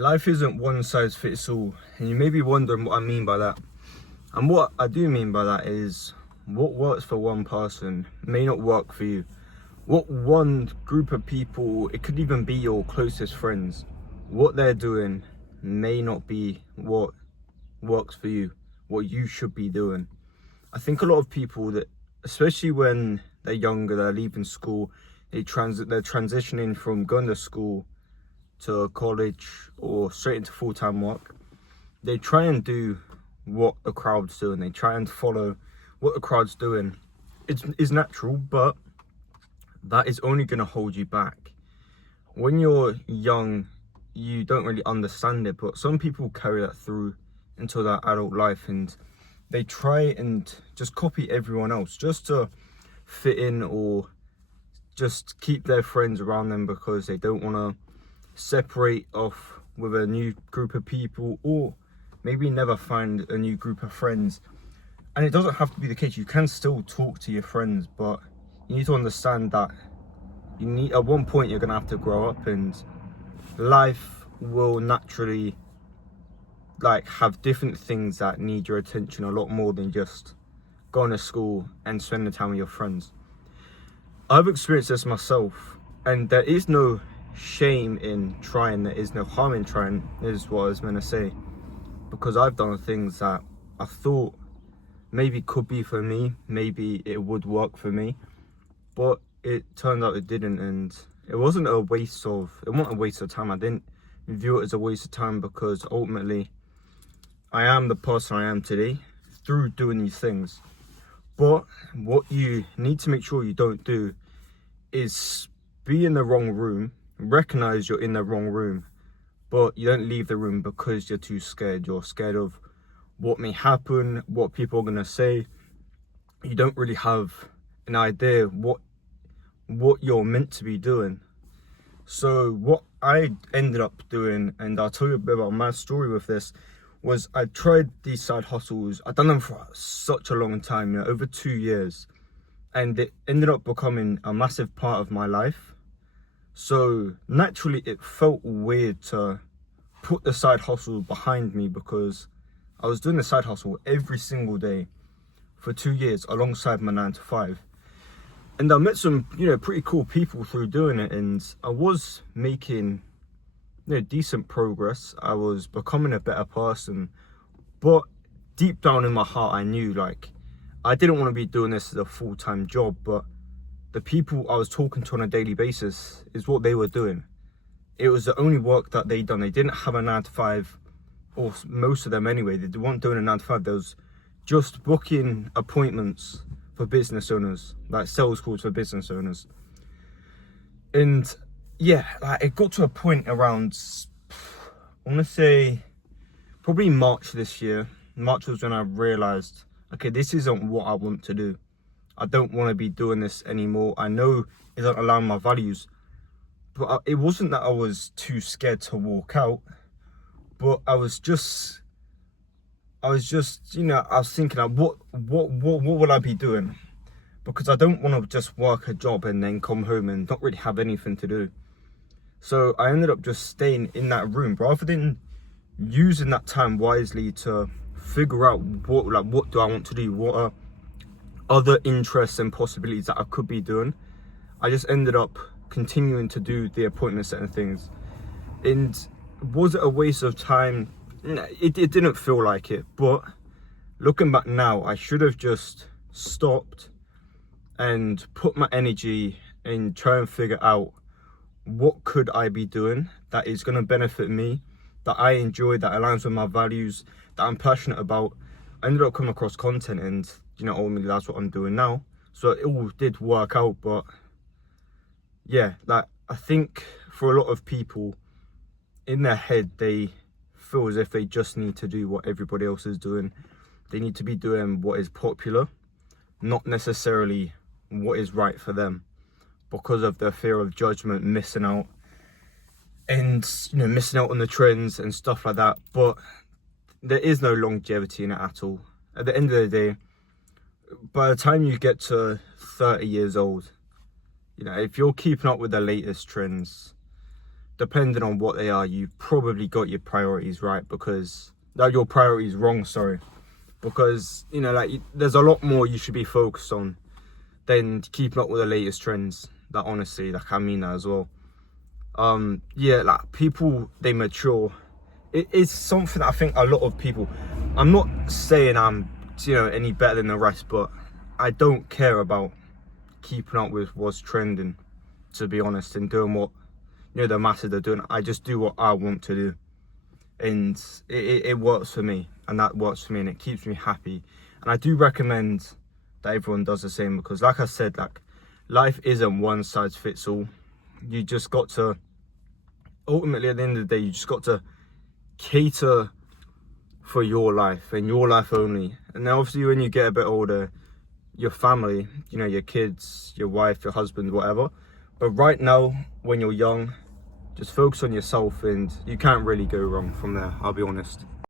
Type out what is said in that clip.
life isn't one size fits all, and you may be wondering what I mean by that. And what I do mean by that is what works for one person may not work for you. What one group of people, it could even be your closest friends, what they're doing may not be what works for you, what you should be doing. I think a lot of people that, especially when they're younger, they're leaving school, they're transitioning from going to school to college or straight into full-time work. They try and do what the crowd's doing. They try and follow what the crowd's doing. It's natural, but that is only going to hold you back. When you're young, you don't really understand it, but some people carry that through into their adult life, and they try and just copy everyone else just to fit in or just keep their friends around them because they don't want to separate off with a new group of people, or maybe never find a new group of friends. And it doesn't have to be the case. You can still talk to your friends, but you need to understand that at one point you're going to have to grow up, and life will naturally have different things that need your attention a lot more than just going to school and spending time with your friends. I've experienced this myself, and there is no shame in trying, there is no harm in trying, is what I was meant to say, because I've done things that I thought maybe could be for me, maybe it would work for me, but it turned out it didn't, and it wasn't a waste of time. I didn't view it as a waste of time because ultimately I am the person I am today through doing these things. But what you need to make sure you don't do is be in the wrong room, recognize you're in the wrong room, but you don't leave the room because you're too scared. You're scared of what may happen, what people are going to say. You don't really have an idea what you're meant to be doing. So what I ended up doing, and I'll tell you a bit about my story with this, was I tried these side hustles. I'd done them for such a long time, over 2 years, and it ended up becoming a massive part of my life. So naturally it felt weird to put the side hustle behind me, because I was doing the side hustle every single day for 2 years alongside my 9 to 5. And I met some, pretty cool people through doing it, and I was making, decent progress. I was becoming a better person, but deep down in my heart, I knew, I didn't want to be doing this as a full-time job, but the people I was talking to on a daily basis is what they were doing. It was the only work that they'd done. They didn't have a 9 to 5, or most of them anyway. They weren't doing a 9 to 5. They was just booking appointments for business owners, like sales calls for business owners. And yeah, it got to a point around, I want to say probably March this year. March was when I realized, okay, this isn't what I want to do. I don't want to be doing this anymore. I know it doesn't align my values, but it wasn't that I was too scared to walk out, but I was thinking, what would I be doing? Because I don't want to just work a job and then come home and not really have anything to do. So I ended up just staying in that room rather than using that time wisely to figure out what do I want to do, what are other interests and possibilities that I could be doing. I just ended up continuing to do the appointment setting things. And was it a waste of time? It didn't feel like it, but looking back now, I should have just stopped and put my energy in try and figure out what could I be doing that is going to benefit me, that I enjoy, that aligns with my values, that I'm passionate about. I ended up coming across content, and ultimately that's what I'm doing now. So it all did work out, but yeah, I think for a lot of people in their head, they feel as if they just need to do what everybody else is doing. They need to be doing what is popular, not necessarily what is right for them, because of their fear of judgment, missing out, and missing out on the trends and stuff like that. But there is no longevity in it at all. At the end of the day, by the time you get to 30 years old, if you're keeping up with the latest trends, depending on what they are, you've probably got your priorities right, because that your priorities wrong, sorry, because you know, like, there's a lot more you should be focused on than keeping up with the latest trends. That honestly, like, I mean that as well. Yeah, like, people, they mature. It is something that I think a lot of people, I'm not saying I'm, you know, any better than the rest, but I don't care about keeping up with what's trending, to be honest, and doing what, you know, the masses are doing. I just do what I want to do, and it works for me, and that works for me, and it keeps me happy. And I do recommend that everyone does the same, because like I said, like, life isn't one size fits all. You just got to, ultimately at the end of the day, you just got to cater for your life and your life only. And then obviously when you get a bit older, your family, you know, your kids, your wife, your husband, whatever. But right now, when you're young, just focus on yourself, and you can't really go wrong from there, I'll be honest.